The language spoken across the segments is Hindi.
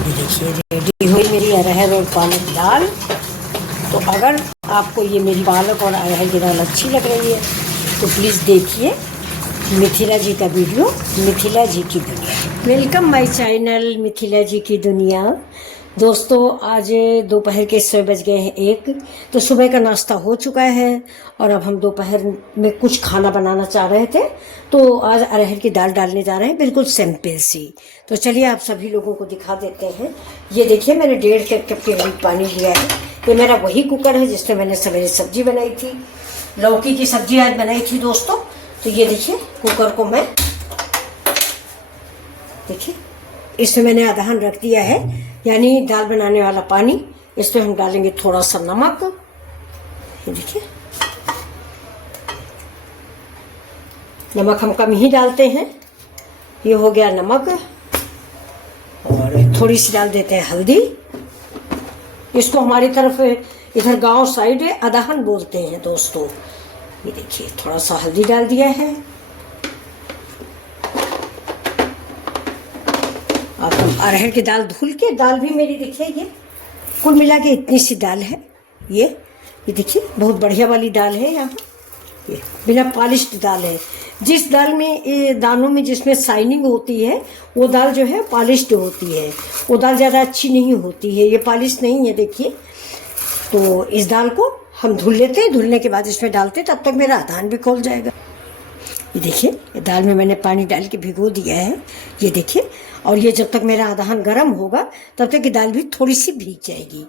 ये देखिए रेडी हुई मेरी अरहर और पालक दाल। तो अगर आपको ये मेरी पालक और अरहर की दाल अच्छी लग रही है तो प्लीज़ देखिए मिथिला जी का वीडियो, मिथिला जी की दुनिया। वेलकम माय चैनल मिथिला जी की दुनिया। दोस्तों आज दोपहर के 6 बज गए हैं 1। तो सुबह का नाश्ता हो चुका है और अब हम दोपहर में कुछ खाना बनाना चाह रहे थे। तो आज अरहर की दाल डालने जा रहे हैं, बिल्कुल सिंपल सी। तो चलिए आप सभी लोगों को दिखा देते हैं। ये देखिए मैंने 1.5 कप के करीब पानी लिया है। ये मेरा वही कुकर है जिसमें मैंने सवेरे सब्जी बनाई थी, लौकी की सब्जी आज बनाई थी दोस्तों। तो ये देखिए कुकर को मैं देखिए इसमें मैंने अदहन रख दिया है, यानी दाल बनाने वाला पानी। इसमें हम डालेंगे थोड़ा सा नमक। ये देखिए नमक हम कम ही डालते हैं। ये हो गया नमक। और थोड़ी सी डाल देते हैं हल्दी। इसको हमारी तरफ इधर गांव साइड अदहन बोलते हैं दोस्तों। ये देखिए थोड़ा सा हल्दी डाल दिया है। अब हम अरहर की दाल धुल के, दाल भी मेरी देखिए ये कुल मिला के इतनी सी दाल है। ये देखिए बहुत बढ़िया वाली दाल है। यहाँ ये बिना पॉलिश्ड दाल है। जिस दाल में दानों में जिसमें शाइनिंग होती है वो दाल जो है पॉलिश्ड होती है। वो दाल ज़्यादा अच्छी नहीं होती है। ये पॉलिश नहीं है देखिए। तो इस दाल को हम धुल लेते हैं। धुलने के बाद इसमें डालते हैं, तब तक मेरा अदहन भी खोल जाएगा। ये देखिए दाल में मैंने पानी डाल के भिगो दिया है। ये देखिए, और ये जब तक मेरा अदहन गर्म होगा तब तक ये दाल भी थोड़ी सी भीग जाएगी।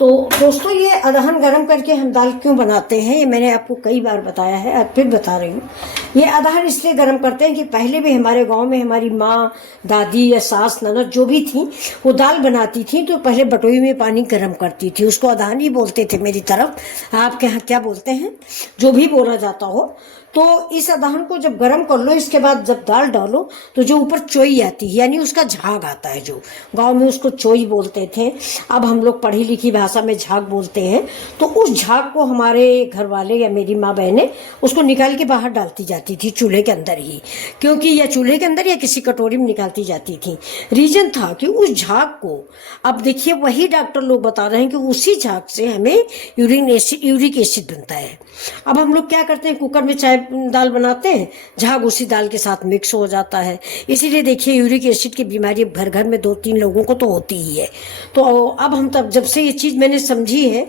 तो दोस्तों ये अदहन गर्म करके हम दाल क्यों बनाते हैं ये मैंने आपको कई बार बताया है, आज फिर बता रही हूँ। ये अदहन इसलिए गर्म करते हैं कि पहले भी हमारे गांव में हमारी माँ, दादी या सास, ननद जो भी थी वो दाल बनाती थी तो पहले बटोई में पानी गर्म करती थी। उसको अदहन ही बोलते थे मेरी तरफ, आपके यहाँ क्या बोलते हैं जो भी बोला जाता हो। तो इस अदहन को जब गर्म कर लो, इसके बाद जब दाल डालो तो जो ऊपर चोई आती है, यानी उसका झाग आता है, जो गांव में उसको चोई बोलते थे, अब हम लोग पढ़ी लिखी भाषा में झाग बोलते हैं। तो उस झाग को हमारे घर वाले या मेरी माँ बहनें उसको निकाल के बाहर डालती जाती थी चूल्हे के अंदर ही, क्योंकि या चूल्हे के अंदर या किसी कटोरी में निकालती जाती थी। रीजन था कि उस झाग को, अब देखिए वही डॉक्टर लोग बता रहे हैं कि उसी झाग से हमें यूरिक एसिड बनता है। अब हम लोग क्या करते हैं, कुकर में चाय दाल बनाते हैं, झाग उसी दाल के साथ मिक्स हो जाता है। इसीलिए देखिए यूरिक एसिड की बीमारी घर घर में 2-3 लोगों को तो होती ही है। तो अब हम तब जब से ये चीज़ मैंने समझी है,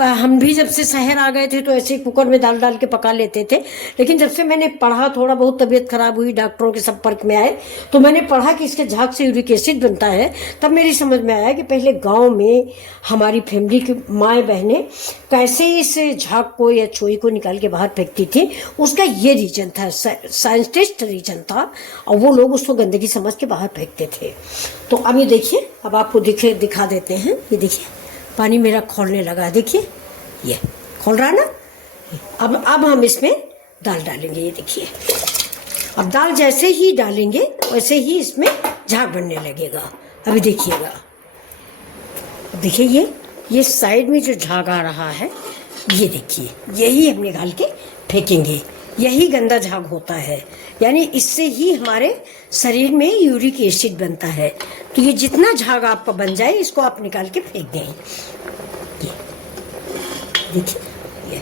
हम भी जब से शहर आ गए थे तो ऐसे कुकर में दाल डाल के पका लेते थे। लेकिन जब से मैंने पढ़ा, थोड़ा बहुत तबीयत खराब हुई, डॉक्टरों के संपर्क में आए, तो मैंने पढ़ा कि इसके झाग से यूरिक एसिड बनता है। तब मेरी समझ में आया कि पहले गाँव में हमारी फैमिली की माएँ बहनें कैसे इस झाग को या चोई को निकाल के बाहर फेंकती थी। उसका ये रीजन था, साइंटिस्ट रीजन था, और वो लोग उसको गंदगी समझ के बाहर फेंकते थे। तो अब ये देखिए, अब आपको दिखा देते हैं। ये देखिए पानी मेरा खौलने लगा, देखिए ये खौल रहा ना। अब हम इसमें दाल डालेंगे। ये देखिए अब दाल जैसे ही डालेंगे वैसे ही इसमें झाग बनने लगेगा। अभी देखिएगा, देखिए ये साइड में जो झाग आ रहा है, ये देखिए यही हम निकाल के फेंकेंगे। यही गंदा झाग होता है, यानी इससे ही हमारे शरीर में यूरिक एसिड बनता है। तो ये जितना झाग आपका बन जाए इसको आप निकाल के फेंक दें। ये देखिए, ये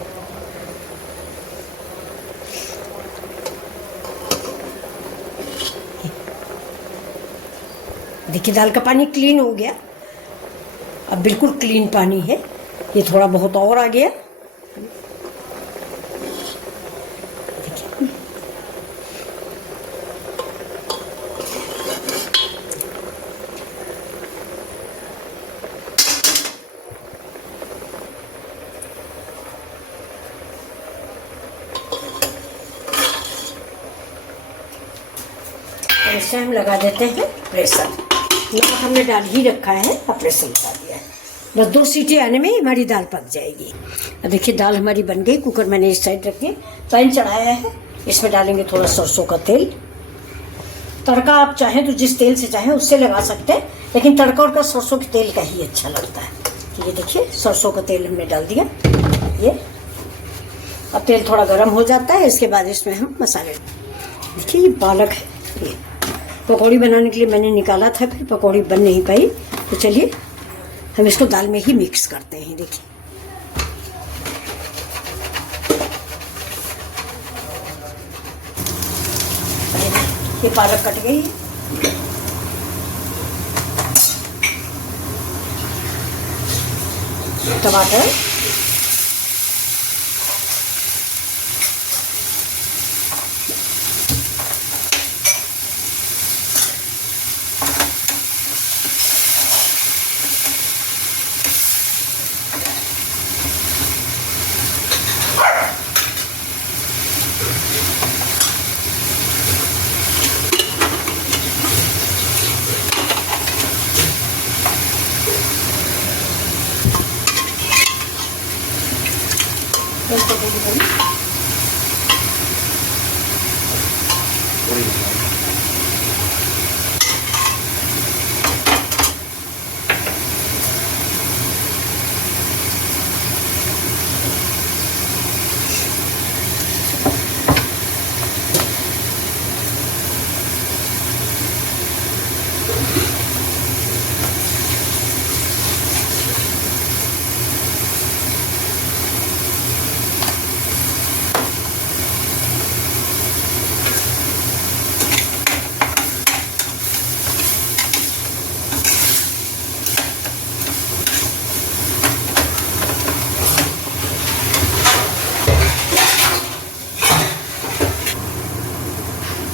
देखिए दाल का पानी क्लीन हो गया। अब बिल्कुल क्लीन पानी है। ये थोड़ा बहुत और आ गया। ऐसे हम लगा देते हैं प्रेशर। नमक हमने डाल ही रखा है, अब प्रेशर लगा दिया है। बस 2 सीटी आने में हमारी दाल पक जाएगी। अब देखिए दाल हमारी बन गई। कुकर मैंने इस साइड रख दिया, पैन चढ़ाया है। इसमें डालेंगे थोड़ा सरसों का तेल। तड़का आप चाहें तो जिस तेल से चाहें उससे लगा सकते हैं, लेकिन तड़का और सरसों के तेल का ही अच्छा लगता है। तो ये देखिए सरसों का तेल हमने डाल दिया। ये अब तेल थोड़ा गर्म हो जाता है, इसके बाद इसमें हम मसाले। देखिए ये पालक है, ये पकौड़ी बनाने के लिए मैंने निकाला था, फिर पकौड़ी बन नहीं पाई तो चलिए हम इसको दाल में ही मिक्स करते हैं। देखिए ये पालक कट गई है। टमाटर,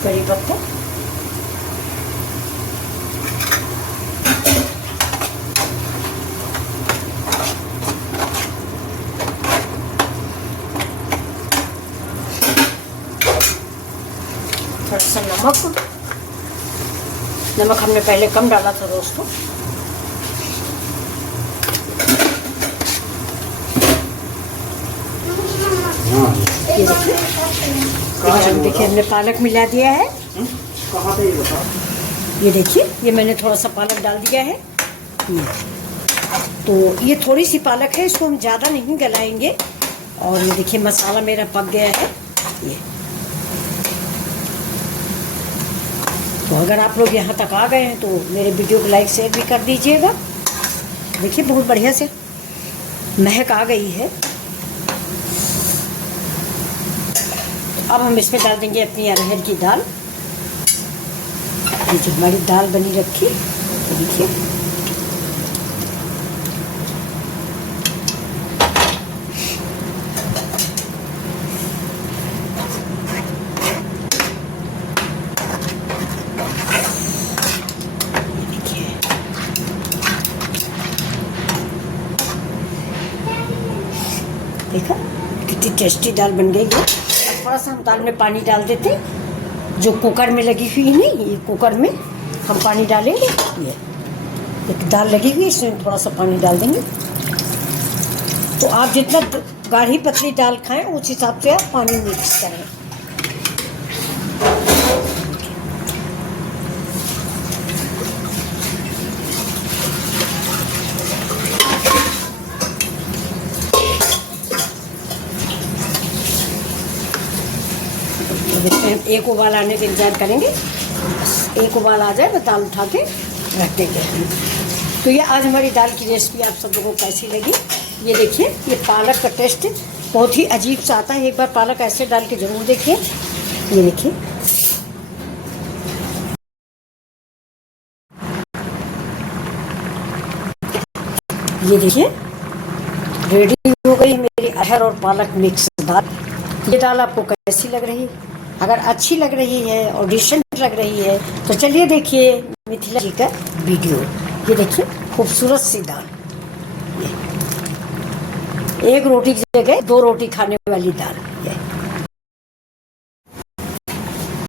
करी पत्ता, थोड़ा सा नमक। नमक हमने पहले कम डाला था दोस्तों। ये देखिए हमने पालक मिला दिया है। ये देखिए ये मैंने थोड़ा सा पालक डाल दिया है। तो ये थोड़ी सी पालक है, इसको हम ज़्यादा नहीं गलाएंगे। और ये देखिए मसाला मेरा पक गया है। ये तो अगर आप लोग यहाँ तक आ गए हैं तो मेरे वीडियो को लाइक शेयर भी कर दीजिएगा। देखिए बहुत बढ़िया से महक आ गई है। अब हम इसमें डाल देंगे अपनी अरहर की दाल। ये जो हमारी दाल बनी रखी, तो देखिए देखा कितनी टेस्टी दाल बन गई है। अब थोड़ा सा हम दाल में पानी डाल देते, जो कुकर में लगी हुई है। नहीं, ये कुकर में हम पानी डालेंगे। ये एक दाल लगी हुई है, इसमें थोड़ा सा पानी डाल देंगे। तो आप जितना गाढ़ी पतली दाल खाएं उस हिसाब से आप पानी मिक्स करें। एक उबाल आने का इंतजार करेंगे। एक उबाल आ जाए तो दाल उठा के रख देंगे। तो ये आज हमारी दाल की रेसिपी आप सब लोगों को कैसी लगी? ये देखिए ये पालक का टेस्ट बहुत ही अजीब सा आता है। एक बार पालक ऐसे डाल के ज़रूर देखिए। ये देखिए ये देखिए रेडी हो गई मेरी अरहर और पालक मिक्स दाल। ये दाल आपको कैसी लग रही है? अगर अच्छी लग रही है और डिसेंट लग रही है तो चलिए देखिए मिथिला जी का वीडियो। ये देखिए खूबसूरत सी दाल, एक रोटी की जगह 2 रोटी खाने वाली दाल।